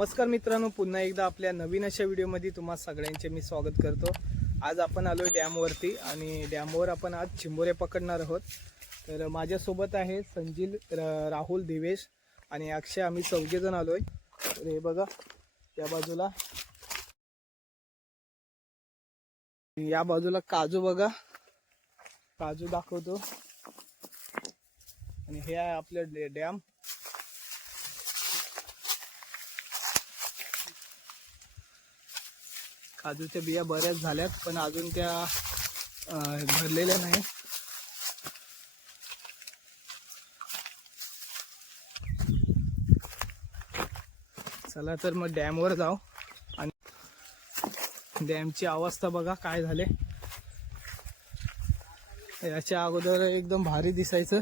नमस्कार मित्रांनो पुन्हा एकदा आपल्या नवीन अशा व्हिडिओमध्ये तुम्हा सगळ्यांचे मी स्वागत करतो. आज आपण आलो आहे डॅमवरती आणि डॅमवर आपण आज चिंबोरे पकडणार आहोत. तर माझ्यासोबत आहे संजील राहुल दिवेश आणि अक्षय. आम्ही चौघेजण आलो आहे तर हे बघा त्या बाजूला. या बाजूला काजू बघा. काजू दाखवतो. आणि हे आहे आपलं डॅम. काजूच्या बिया बऱ्याच झाल्यात पण अजून त्या भरलेल्या नाही चला तर मग डॅमवर जाऊ. आणि डॅमची अवस्था बघा काय झाले. याच्या अगोदर एकदम भारी दिसायचं.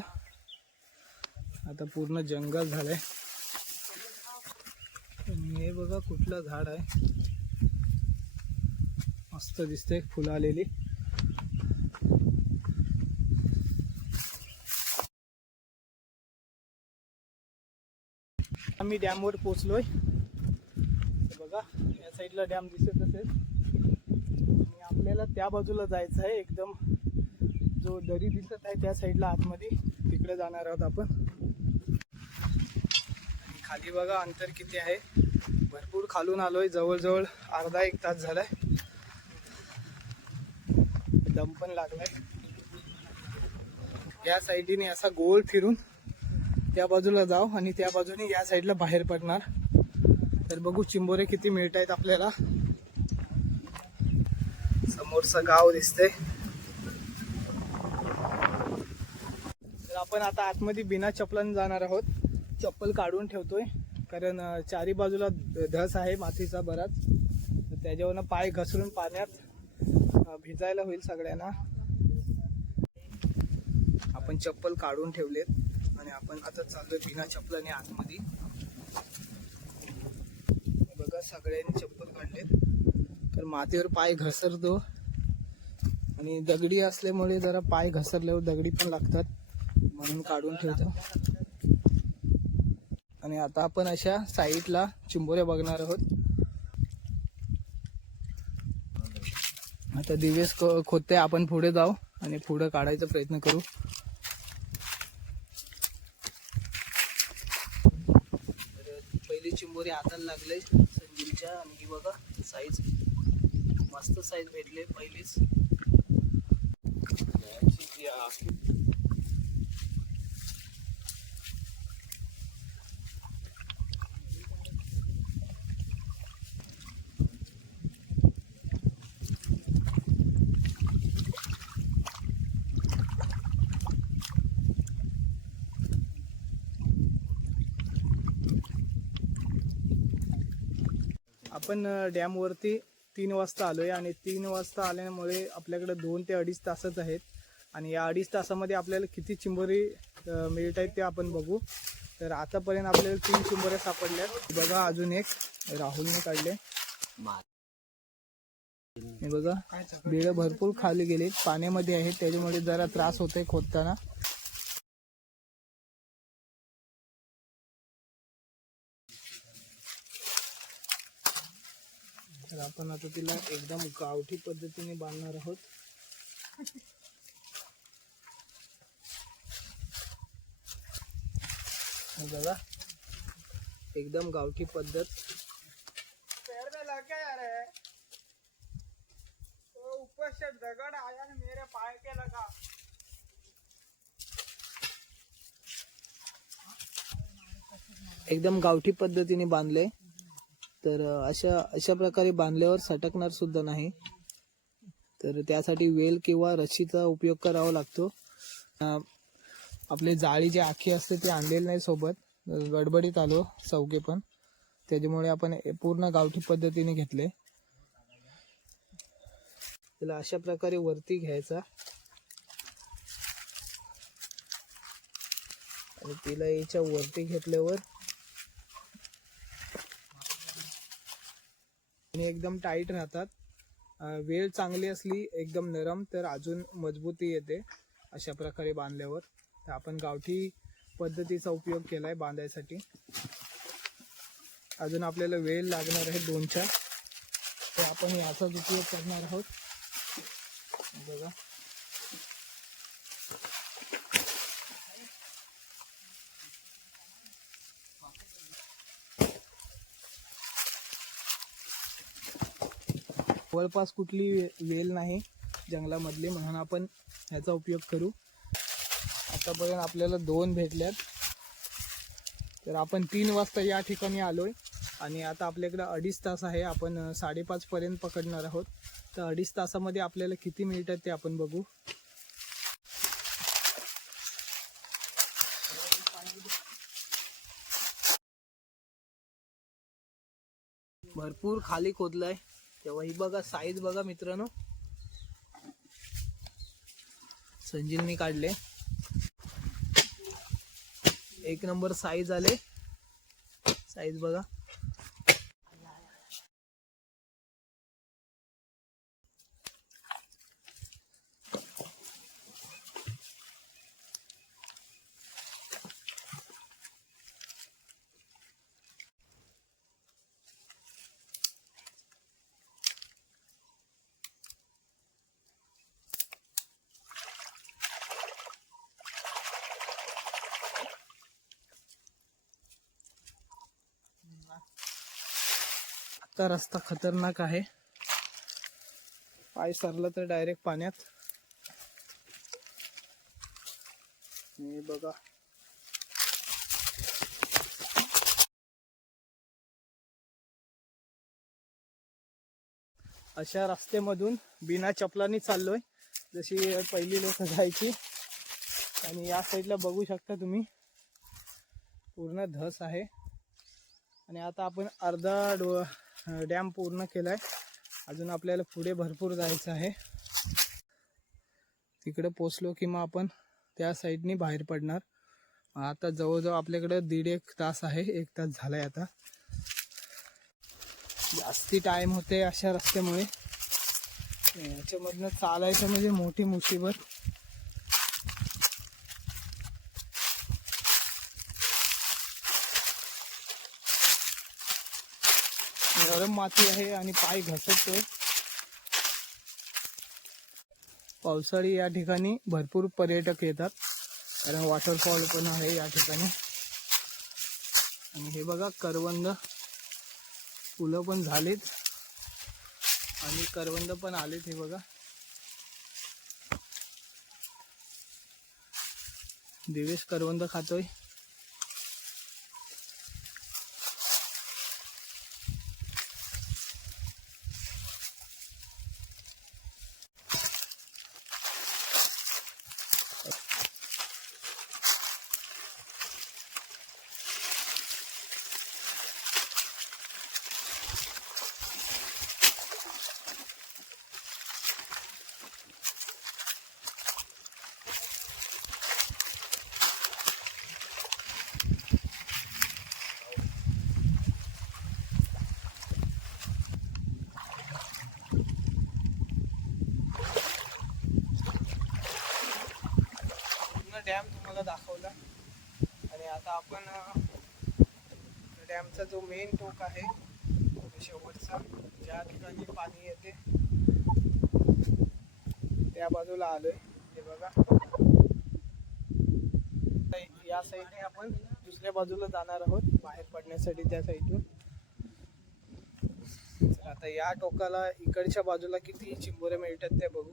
आता पूर्ण जंगल झालंय. हे बघा कुठलं झाड आहे. मस्त दिसते फुलं आलेली. आम्ही डॅमवर पोचलोय बघा या साईडला डॅम दिसत असेल. आणि आपल्याला त्या बाजूला जायचं आहे एकदम जो दरी दिसत आहे त्या साईडला आतमध्ये. तिकडे जाणार आहोत आपण. खाली बघा अंतर किती आहे. भरपूर खालून आलोय जवळजवळ अर्धा एक तास झालाय. दम पण लागलाय. या साईडीने असा गोल फिरून त्या बाजूला जाऊ आणि त्या बाजूने या साईडला बाहेर पडणार. तर बघू चिंबोरे किती मिळत आहेत आपल्याला. समोरचं गाव दिसते तर आपण आता आतमध्ये बिना चपलाने जाणार आहोत. चप्पल काढून ठेवतोय. कारण चारी बाजूला धस आहे मातीचा बराच. तर त्याच्यावरनं पाय घसरून पाण्यात भिजायला होईल सगळ्यांना. आपण चप्पल काढून ठेवलेत आणि आपण आता चाललोय बिना चप्पलाने आतमध्ये. बघा सगळ्यांनी चप्पल काढलेत. तर मातीवर पाय घसरतो. आणि दगडी असल्यामुळे जरा पाय घसरल्यावर दगडी पण लागतात म्हणून काढून ठेवतो. आणि आता आपण अशा साईडला चिंबोऱ्या बघणार आहोत. आता दिवेश खोदते आपण पुढे जाऊ आणि पुढे काढायचा प्रयत्न करू. पहिली चिंबोरी हाताला लागले संजीवच्या आणि ही बघा साईज मस्त साईज भेटले पहिलीच. आपण डॅमवरती तीन वाजता आलोय आणि तीन वाजता आल्यामुळे आपल्याकडे दोन ते अडीच तासच आहेत. आणि या अडीच तासामध्ये आपल्याला किती चिंबोरी मिळत आहेत ते आपण बघू. तर आतापर्यंत आपल्याला तीन चिंबोऱ्या सापडल्या बघा अजून एक. राहुलने काढले. हे बघा. बिळ भरपूर खाली गेले पाण्यामध्ये आहेत. त्याच्यामुळे जरा त्रास होतोय खोदताना. तर आपण आता तिला एकदम गावठी पद्धतीने बांधणार आहोत. बघा. एकदम गावठी पद्धत. ऊपर से दगड़ आया मेरे पाय के लगा। एकदम गावठी पद्धतीने बांधले. तर अशा अशा प्रकारे बांधल्यावर सटकणार सुद्धा नाही. तर त्यासाठी वेल किंवा रशीचा उपयोग करावा लागतो. आपले जाळी जे आखी असते ते आणलेले नाही सोबत. गडबडीत आलो चौके पण. त्याच्यामुळे आपण पूर्ण गावठी पद्धतीने घेतले. त्याला अशा प्रकारे वरती घ्यायचा. आणि तिला याच्या वरती घेतल्यावर आणि एकदम टाईट राहतात. वेळ चांगली असली एकदम नरम तर अजून मजबूती येते अशा प्रकारे बांधल्यावर. तर आपण गावठी पद्धतीचा उपयोग केला आहे बांधायसाठी. अजून आपल्याला वेळ लागणार आहे दोन चार. तर आपण याचाच उपयोग करणार आहोत. बघा. जवळपास कुठली वे- वेल नाही जंगलामधली म्हणून आपण ह्याचा उपयोग करू. आतापर्यंत आपल्याला दोन भेटल्यात. तर आपण तीन वाजता या ठिकाणी आलो आहे आणि आता आपल्याकडे अडीच तास आहे. आपण साडेपाचपर्यंत पकडणार आहोत. तर अडीच तासामध्ये आपल्याला किती मिळतात ते आपण बघू. भरपूर खाली खोदलाय. तेव्हा ही बघा साईज बघा मित्रांनो. संजीलनी काढले. एक नंबर साईज आले. साईज बघा. आता रस्ता खतरनाक आहे. पाय सरला तर डायरेक्ट पाण्यात. हे बघा. अशा रस्त्यामधून बिना चपलानी चाललोय. जशी पहिली लोक जायची. आणि या साईडला बघू शकता तुम्ही. पूर्ण धस आहे. आणि आता आपण अर्धा डो डॅम पूर्ण केला आहे अजून आपल्याला पुढे भरपूर जायचं आहे. तिकडे पोचलो की मग आपण त्या साईडनी बाहेर पडणार. आता जवळजवळ आपल्याकडे दीड एक तास आहे. एक तास झालाय आता. जास्ती टाईम होते अशा रस्त्यामुळे. याच्यामधनं चालायचं म्हणजे मोठी मुसीबत. नरम माती आहे आणि पाय घसरतोय. पावसाळी या ठिकाणी भरपूर पर्यटक येतात. कारण वॉटरफॉल पण आहे या ठिकाणी. आणि हे बघा करवंद. फुलं पण झालीत. आणि करवंद पण आलेत हे बघा. दिवेश करवंद खातोय. डॅम तुम्हाला दाखवला. आणि आता आपण डॅमचा जो मेन टोक आहे शेवटचा ज्या ठिकाणी पाणी येते त्या बाजूला आलोय. हे बघा. या साईडने आपण दुसऱ्या बाजूला जाणार आहोत बाहेर पडण्यासाठी त्या साईडून आता या टोकाला इकडच्या बाजूला किती चिंबोरे मिळतात ते बघू.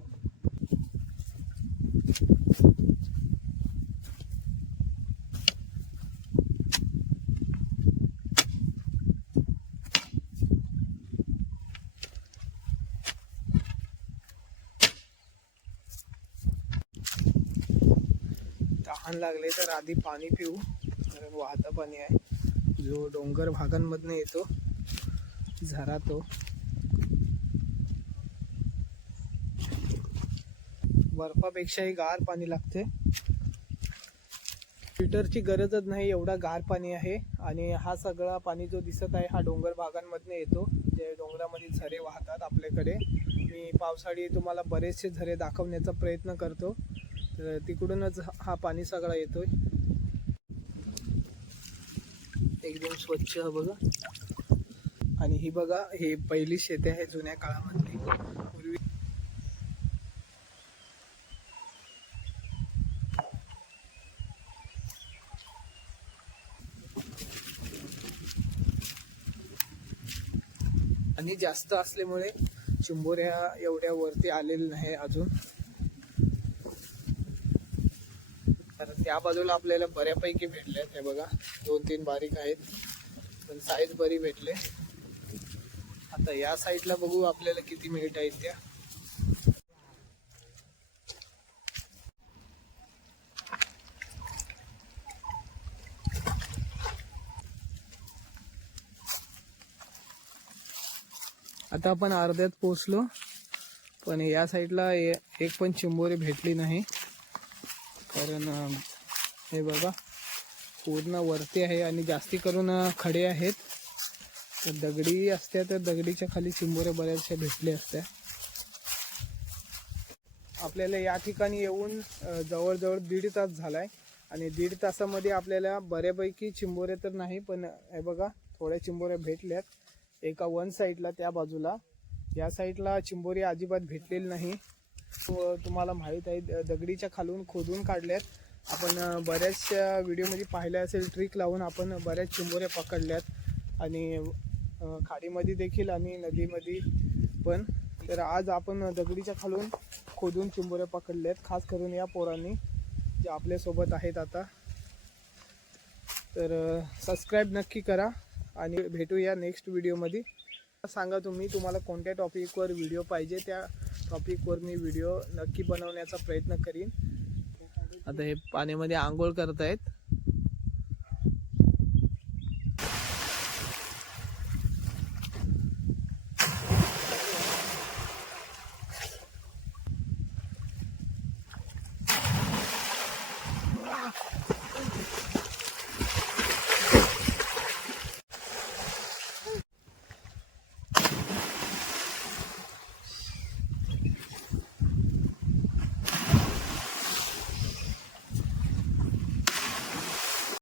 तहान लागले तर आधी पाणी पिऊ. कारण वाहतं पाणी आहे. जो डोंगर भागांमधनं येतो झरा तो. बर्फापेक्षाही गार पाणी लागते फिल्टरची गरजच नाही एवढा गार पाणी आहे. आणि हा सगळा पाणी जो दिसत आहे हा डोंगर भागांमधनं येतो. जे डोंगरामध्ये झरे वाहतात आपल्याकडे. मी पावसाळी तुम्हाला बरेचसे झरे दाखवण्याचा प्रयत्न करतो. तर तिकडूनच हा पाणी सगळा येतोय. एकदम स्वच्छ बघा. आणि ही बघा हे पहिली शेती आहे जुन्या काळामधली. पूर्वी आणि जास्त असल्यामुळे चिंबोऱ्या एवढ्या वरती आलेल्या नाही अजून. कारण त्या बाजूला आपल्याला बऱ्यापैकी भेटले हे बघा दोन तीन बारीक आहेत. पण साईज बरी भेटले. आता या साईडला बघू आपल्याला किती मिनिट आहेत त्या. आता आपण अर्ध्यात पोचलो पण या साईडला एक पण चिंबोरी भेटली नाही. कारण हे बघा पूर्ण वरती आहे आणि जास्ती करून खडे आहेत. तर दगडी असत्या तर दगडीच्या खाली चिंबोऱ्या बऱ्याचशा भेटले असत्या. आपल्याला या ठिकाणी येऊन जवळजवळ दीड तास झालाय. आणि दीड तासामध्ये आपल्याला बऱ्यापैकी चिंबोऱ्या तर नाही पण हे बघा थोड्या चिंबोऱ्या भेटल्यात. एका वन साईडला त्या बाजूला. या साईडला चिंबोरी अजिबात भेटलेली नाही. तुम्हाला माहीत आहे द- दगडीच्या खालून खोदून काढल्यात. आपण बऱ्याचशा व्हिडिओमध्ये पाहिल्या असेल ट्रिक लावून आपण बऱ्याच चिंबोऱ्या पकडल्यात. आणि खाडीमध्ये देखील आणि नदीमध्ये पण. तर आज आपण दगडीच्या खालून खोदून चिंबोऱ्या पकडल्यात. खास करून या पोरांनी जे आपल्यासोबत आहेत आता. तर सबस्क्राईब नक्की करा. आणि भेटूया नेक्स्ट व्हिडिओमध्ये. सांगा तुम्ही तुम्हाला कोणत्या टॉपिकवर व्हिडिओ पाहिजे त्या टॉपिकवर मी व्हिडिओ नक्की बनवण्याचा प्रयत्न करीन. आता हे पाण्यामध्ये आंघोळ करतायत.